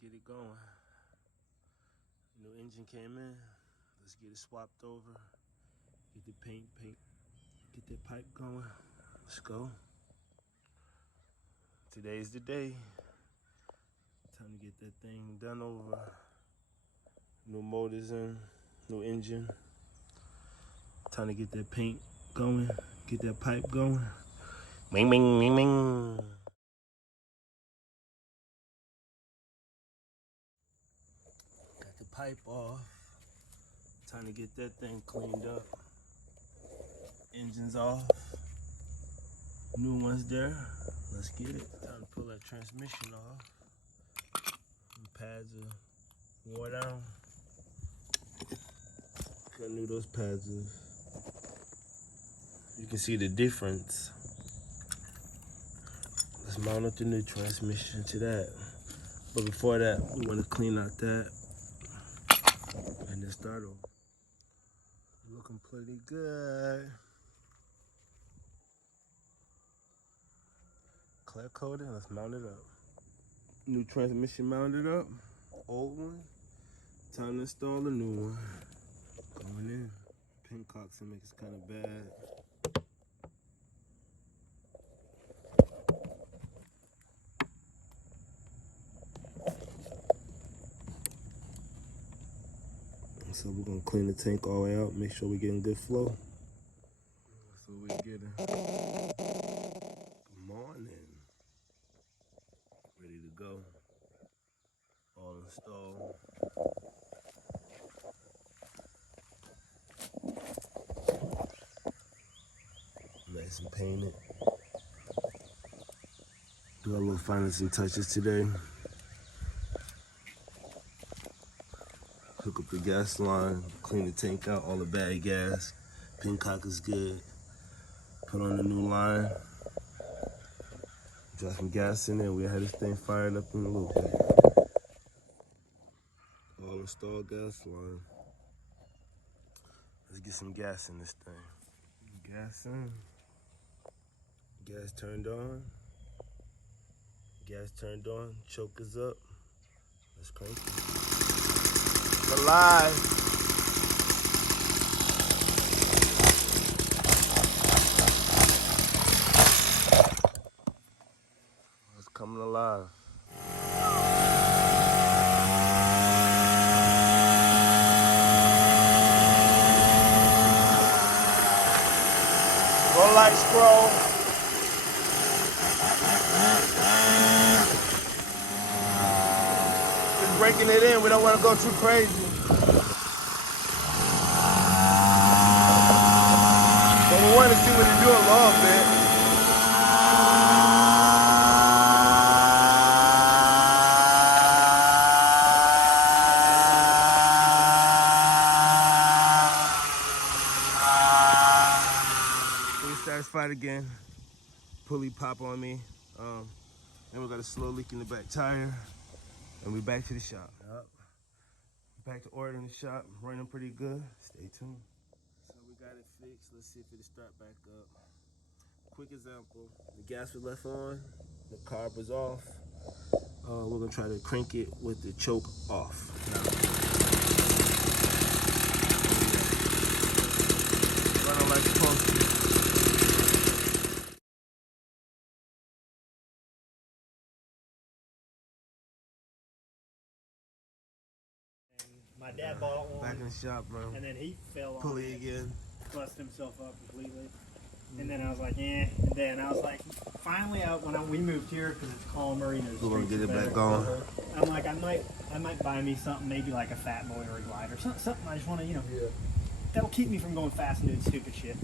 get it going. New engine came in. Let's get it swapped over. Get the paint, get that pipe going. Let's go. Today's the day. Time to get that thing done over. New motors in, new engine. Time to get that paint going, get that pipe going. Bing, bing, bing, bing. Got the pipe off. Time to get that thing cleaned up. Engine's off. New one's there. Let's get it. Time to pull that transmission off. The pads are worn down. Look how new those pads is. You can see the difference. Let's mount up the new transmission to that. But before that, we want to clean out that and then start over. Looking pretty good. Clear coating, let's mount it up. New transmission mounted up, old one. Time to install the new one. Going in. Pin cocks and makes it kind of bad. So we're gonna clean the tank all the way out, make sure we're getting good flow. That's what we're getting. Good morning. Ready to go. All installed. Nice and painted. Do a little finishing touches today. Hook up the gas line, clean the tank out, all the bad gas. Pincock is good. Put on the new line. Drop some gas in there. We had this thing fired up in a little bit. All installed gas line. Let's get some gas in this thing. Gas in. Gas turned on. Gas turned on. Choke is up. Let's crank it. We're live. It's coming alive. Go light scroll. Just breaking it in. We don't want to go too crazy. But we want to see what it's doing a little bit. Satisfied again. Pulley pop on me. Then we got a slow leak in the back tire. And we back to the shop. Yep. Back to order in the shop. Running pretty good. Stay tuned. So we got it fixed. Let's see if it'll start back up. Quick example. The gas was left on. The carb was off. We're gonna try to crank it with the choke off. Running like it's supposed to. My dad bought one. Back in the shop, bro. And then he fell on Pulley it, again. busted himself up completely. And then I was like, eh. And then I was like, finally, we moved here because it's calmer, you know. We're gonna get it back going. I'm like, I might buy me something, maybe like a Fat Boy or a Glide or something. I just want to, that'll keep me from going fast and doing stupid shit.